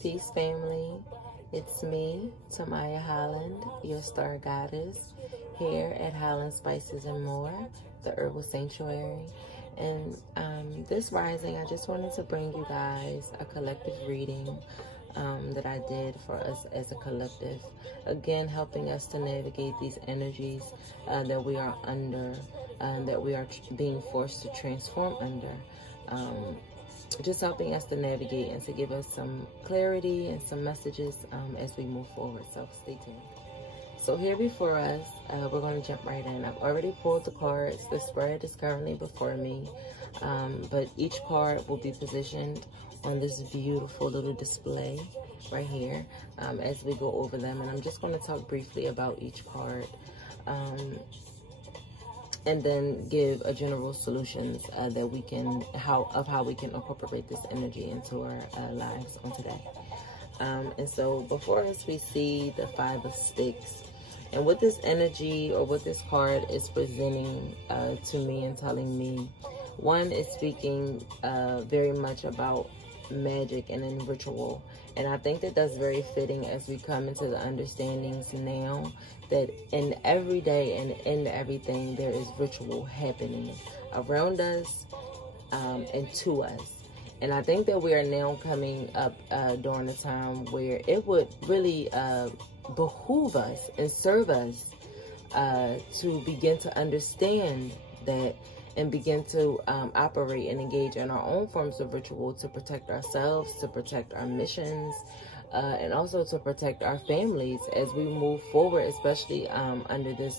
Peace, family. It's me, Tamaya Holland, your star goddess, here at Holland Spices and More, the Herbal Sanctuary. And this rising, I just wanted to bring you guys a collective reading that I did for us as a collective. Again, helping us to navigate these energies that we are under, that we are being forced to transform under. Just helping us to navigate and to give us some clarity and some messages as we move forward. So stay tuned. So here before us, we're going to jump right in. I've already pulled the cards. The spread is currently before me, but each card will be positioned on this beautiful little display right here as we go over them. And I'm just going to talk briefly about each card. And then give a general solutions that we can, how we can incorporate this energy into our lives on today. And so before us, we see the Five of Sticks. And what this energy or what this card is presenting to me and telling me, one is speaking very much about magic and in ritual. And I think that that's very fitting as we come into the understandings now that in every day and in everything there is ritual happening around us and to us. And I think that we are now coming up during a time where it would really behoove us and serve us to begin to understand that and begin to operate and engage in our own forms of ritual to protect ourselves, to protect our missions, and also to protect our families as we move forward, especially under this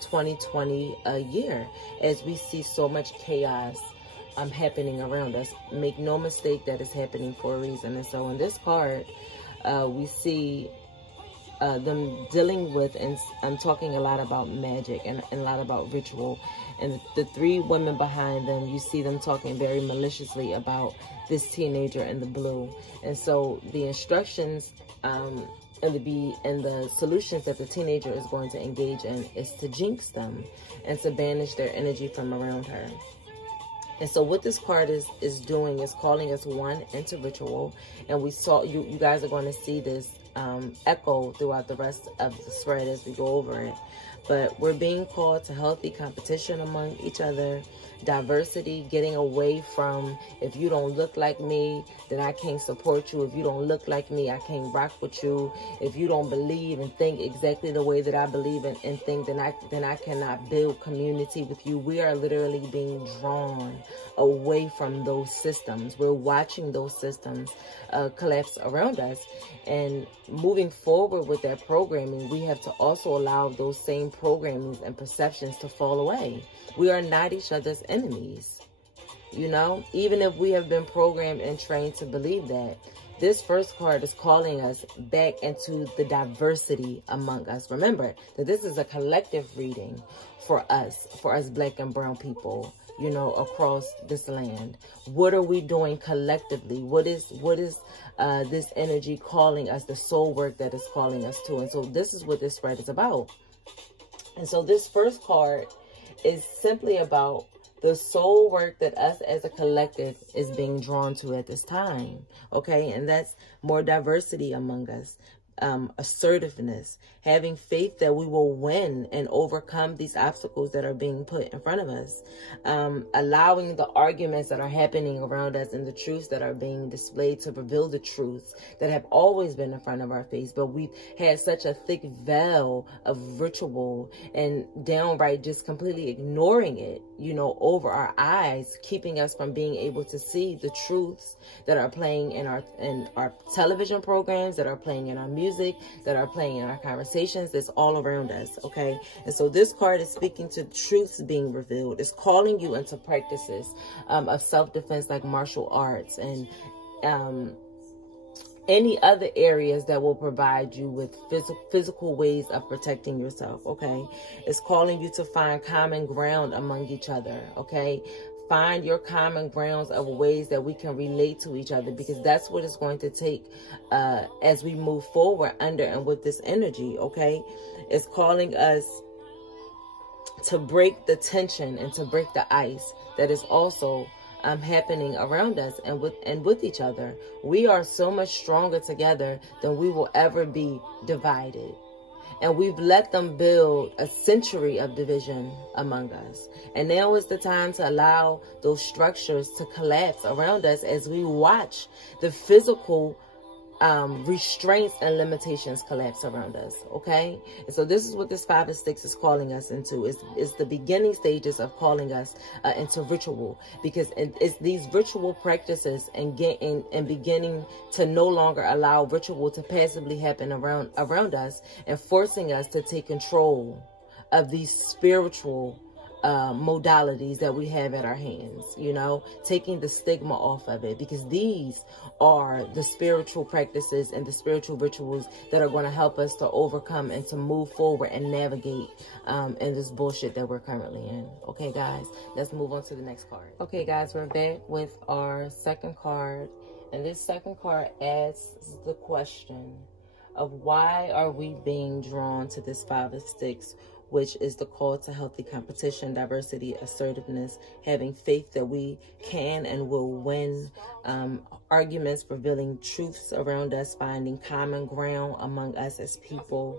2020 year, as we see so much chaos happening around us. Make no mistake that it's happening for a reason. And so in this card, we see them dealing with, and I'm talking a lot about magic and a lot about ritual. And the three women behind them, you see them talking very maliciously about this teenager in the blue. And so the instructions and the solutions that the teenager is going to engage in is to jinx them and to banish their energy from around her. And so what this card is doing is calling us one into ritual. And we saw, you guys are going to see this echo throughout the rest of the spread as we go over it. But we're being called to healthy competition among each other, diversity, getting away from, if you don't look like me, then I can't support you. If you don't look like me, I can't rock with you. If you don't believe and think exactly the way that I believe and think, then I cannot build community with you. We are literally being drawn away from those systems. We're watching those systems collapse around us. And moving forward with that programming, we have to also allow those same programmings and perceptions to fall away. We are not each other's enemies, you know, even if we have been programmed and trained to believe that. This first card is calling us back into the diversity among us. Remember that this is a collective reading for us Black and brown people, you know, across this land. What are we doing collectively? What is this energy calling us, the soul work that is calling us to? And so this is what this spread is about. And so this first card is simply about the soul work that us as a collective is being drawn to at this time. Okay. And that's more diversity among us. Assertiveness, having faith that we will win and overcome these obstacles that are being put in front of us, allowing the arguments that are happening around us and the truths that are being displayed to reveal the truths that have always been in front of our face, but we've had such a thick veil of ritual and downright just completely ignoring it, you know, over our eyes, keeping us from being able to see the truths that are playing in our television programs, that are playing in our music, that are playing in our conversations. That's all around us. Okay. And so this card is speaking to truths being revealed. It's calling you into practices of self-defense, like martial arts and any other areas that will provide you with physical ways of protecting yourself. Okay. It's calling you to find common ground among each other. Okay. Find your common grounds of ways that we can relate to each other, because that's what it's going to take as we move forward under and with this energy. Okay. It's calling us to break the tension and to break the ice that is also happening around us and with each other. We are so much stronger together than we will ever be divided. And we've let them build a century of division among us. And now is the time to allow those structures to collapse around us as we watch the physical restraints and limitations collapse around us. Okay, and so this is what this 5 of Sticks is calling us into. Is the beginning stages of calling us into ritual, because it's these ritual practices and beginning to no longer allow ritual to passively happen around us, and forcing us to take control of these spiritual modalities that we have at our hands, you know, taking the stigma off of it, because these are the spiritual practices and the spiritual rituals that are going to help us to overcome and to move forward and navigate in this bullshit that we're currently in. Okay, guys, let's move on to the next card. Okay, guys, we're back with our second card, and this second card asks the question of why are we being drawn to this 5 of Sticks, which is the call to healthy competition, diversity, assertiveness, having faith that we can and will win, arguments revealing truths around us, finding common ground among us as people.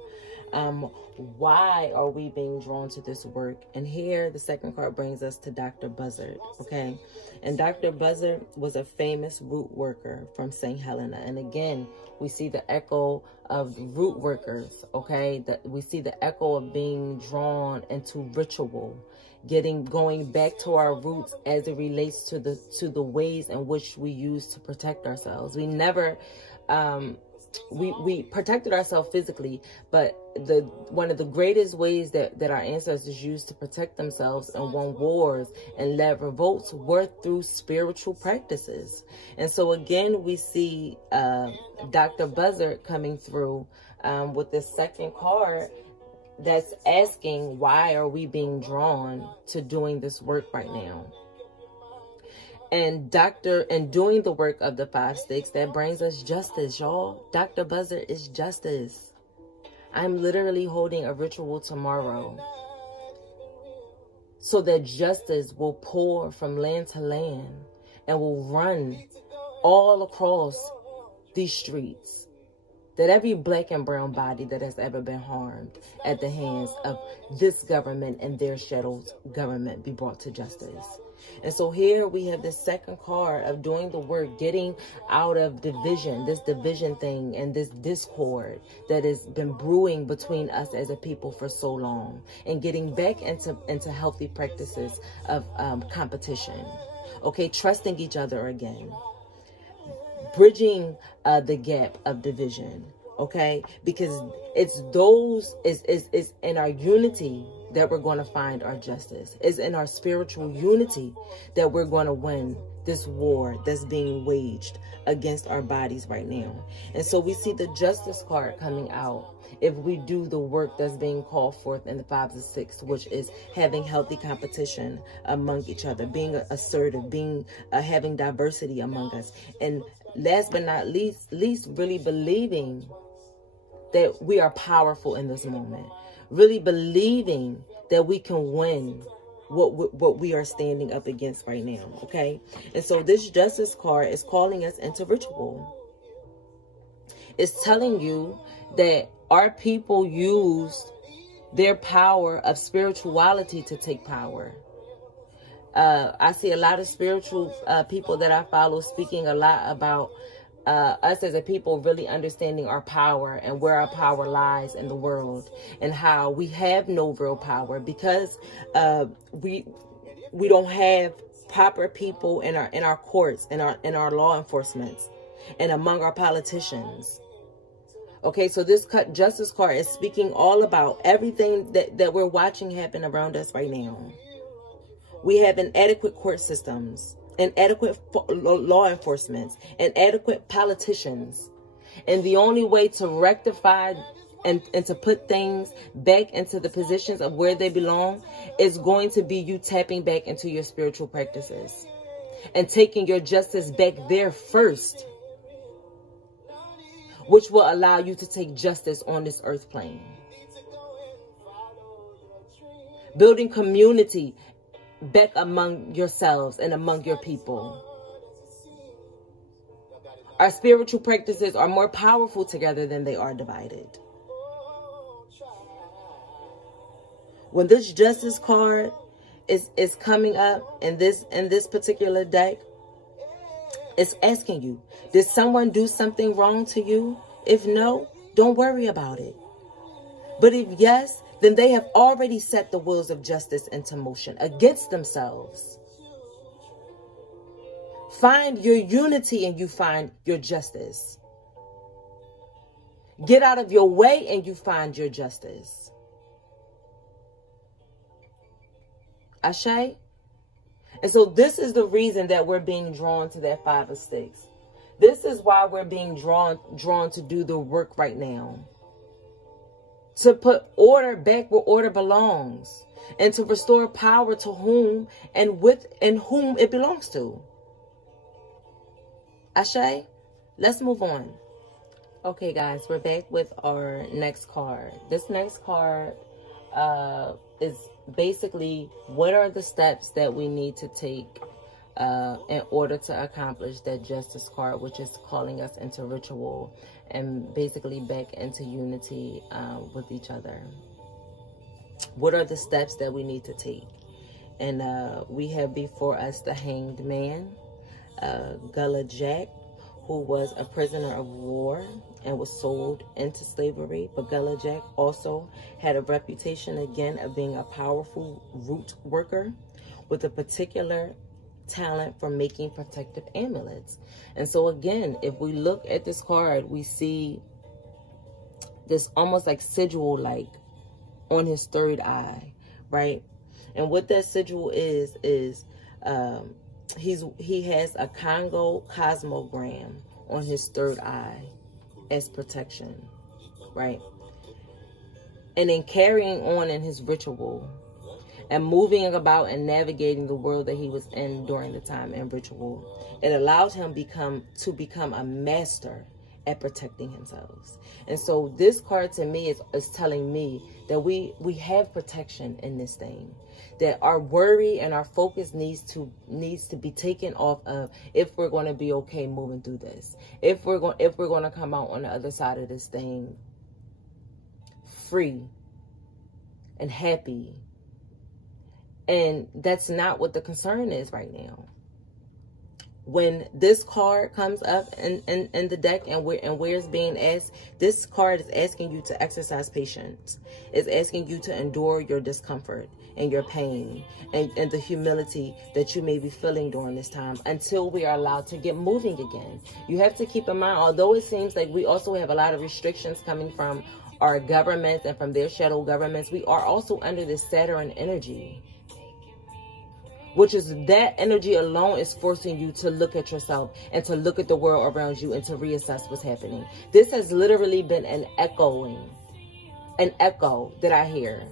Why are we being drawn to this work? And here the second card brings us to Dr. Buzzard, okay? And Dr. Buzzard was a famous root worker from St. Helena. And again, we see the echo of the root workers, okay? That we see the echo of being drawn into ritual, going back to our roots as it relates to the ways in which we use to protect ourselves. We never we protected ourselves physically, but one of the greatest ways that our ancestors used to protect themselves and won wars and led revolts were through spiritual practices. And so again, we see Dr. Buzzard coming through with this second card that's asking, why are we being drawn to doing this work right now? And doing the work of the 5 Sticks, that brings us justice, y'all. Dr. Buzzard is justice. I'm literally holding a ritual tomorrow so that justice will pour from land to land and will run all across these streets. That every black and brown body that has ever been harmed at the hands of this government and their shadow government be brought to justice. And so here we have this second card of doing the work, getting out of division, this division thing and this discord that has been brewing between us as a people for so long, and getting back into healthy practices of competition. Okay, trusting each other again, bridging the gap of division. Okay, because it's in our unity that we're going to find our justice. It's in our spiritual unity that we're going to win this war that's being waged against our bodies right now. And so we see the justice card coming out if we do the work that's being called forth in the 5 of Sticks, which is having healthy competition among each other, being assertive, having diversity among us, and last but not least, really believing that we are powerful in this moment. Really believing that we can win what we are standing up against right now, okay? And so this justice card is calling us into ritual. It's telling you that our people used their power of spirituality to take power. I see a lot of spiritual people that I follow speaking a lot about us as a people really understanding our power and where our power lies in the world, and how we have no real power because we don't have proper people in our courts, in our law enforcement, and among our politicians. Okay, so this justice card is speaking all about everything that we're watching happen around us right now. We have inadequate court systems, inadequate law enforcement, inadequate politicians. And the only way to rectify and to put things back into the positions of where they belong is going to be you tapping back into your spiritual practices and taking your justice back there first, which will allow you to take justice on this earth plane. Building community, back among yourselves and among your people. Our spiritual practices are more powerful together than they are divided. When this justice card is coming up in this particular deck, it's asking you, did someone do something wrong to you? If no, don't worry about it. But if yes, then they have already set the wheels of justice into motion against themselves. Find your unity and you find your justice. Get out of your way and you find your justice. Ashe? And so this is the reason that we're being drawn to that 5 of Sticks. This is why we're being drawn to do the work right now. To put order back where order belongs. And to restore power to whom and with and whom it belongs to. Ashe? Let's move on. Okay, guys, we're back with our next card. This next card is basically what are the steps that we need to take in order to accomplish that justice card, which is calling us into ritual and basically back into unity with each other. What are the steps that we need to take? And we have before us the Hanged Man, Gullah Jack, who was a prisoner of war and was sold into slavery. But Gullah Jack also had a reputation, again, of being a powerful root worker with a particular talent for making protective amulets. And so, again, if we look at this card, we see this almost like sigil, like on his third eye, right? And what that sigil is he has a Congo cosmogram on his third eye as protection, right? And in carrying on in his ritual and moving about and navigating the world that he was in during the time in ritual, it allowed him to become a master at protecting himself. And so this card to me is telling me that we have protection in this thing, that our worry and our focus needs to be taken off of if we're going to be okay moving through this, if we're going to come out on the other side of this thing free and happy. And that's not what the concern is right now. When this card comes up in the deck and where it's being asked, this card is asking you to exercise patience. It's asking you to endure your discomfort and your pain and the humility that you may be feeling during this time until we are allowed to get moving again. You have to keep in mind, although it seems like we also have a lot of restrictions coming from our governments and from their shadow governments, we are also under this Saturn energy, which is that energy alone is forcing you to look at yourself and to look at the world around you and to reassess what's happening. This has literally been an echo that I hear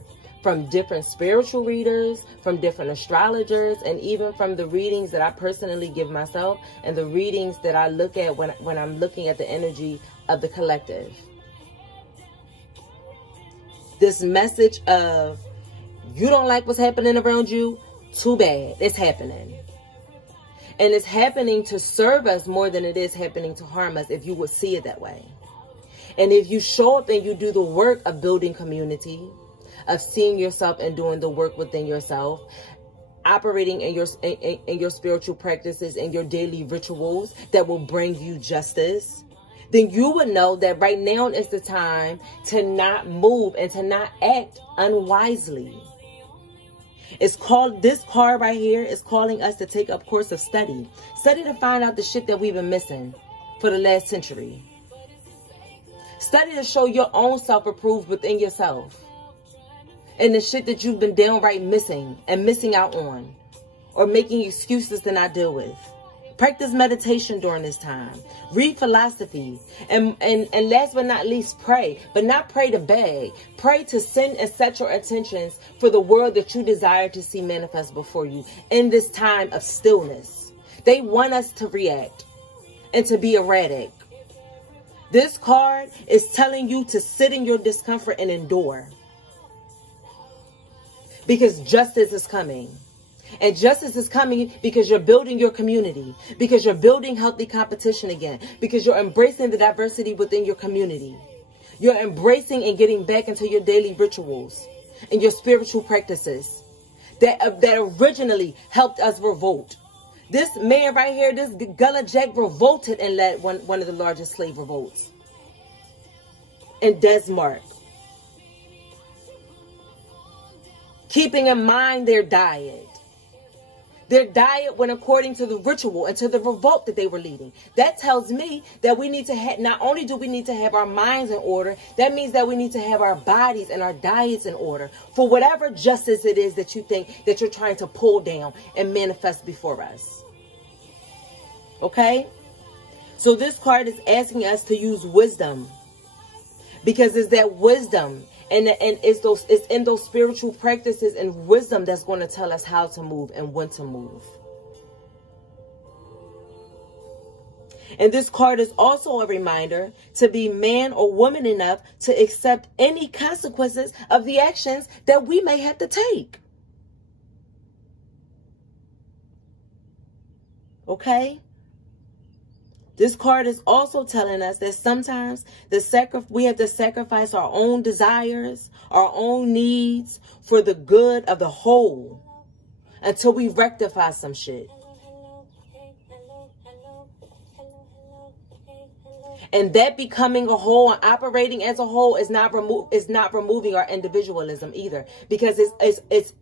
from different spiritual readers, from different astrologers, and even from the readings that I personally give myself and the readings that I look at when I'm looking at the energy of the collective. This message of, you don't like what's happening around you? Too bad. It's happening. And it's happening to serve us more than it is happening to harm us, if you would see it that way. And if you show up and you do the work of building community, of seeing yourself and doing the work within yourself, operating in your spiritual practices and your daily rituals that will bring you justice, then you would know that right now is the time to not move and to not act unwisely. It's called, this card right here is calling us to take up course of study. Study to find out the shit that we've been missing for the last century. Study to show your own self-approved within yourself. And the shit that you've been downright missing and missing out on. Or making excuses to not deal with. Practice meditation during this time. Read philosophy. And last but not least, pray. But not pray to beg. Pray to send and set your intentions for the world that you desire to see manifest before you in this time of stillness. They want us to react and to be erratic. This card is telling you to sit in your discomfort and endure. Because justice is coming. And justice is coming because you're building your community, because you're building healthy competition again, because you're embracing the diversity within your community. You're embracing and getting back into your daily rituals and your spiritual practices that originally helped us revolt. This man right here, this Gullah Jack, revolted and led one of the largest slave revolts in Denmark. Keeping in mind their diet. Their diet went according to the ritual and to the revolt that they were leading. That tells me that we need to have, not only do we need to have our minds in order, that means that we need to have our bodies and our diets in order for whatever justice it is that you think that you're trying to pull down and manifest before us. Okay? So this card is asking us to use wisdom, because it's that wisdom and it's in those spiritual practices and wisdom that's going to tell us how to move and when to move. And this card is also a reminder to be man or woman enough to accept any consequences of the actions that we may have to take. Okay? This card is also telling us that sometimes we have to sacrifice our own desires, our own needs for the good of the whole until we rectify some shit. And that becoming a whole and operating as a whole is not removing our individualism either, because it's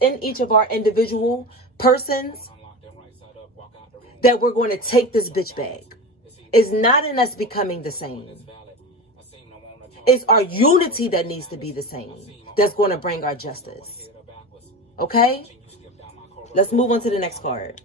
in each of our individual persons that we're going to take this bitch back. It's not in us becoming the same. It's our unity that needs to be the same that's going to bring our justice. Okay? Let's move on to the next card.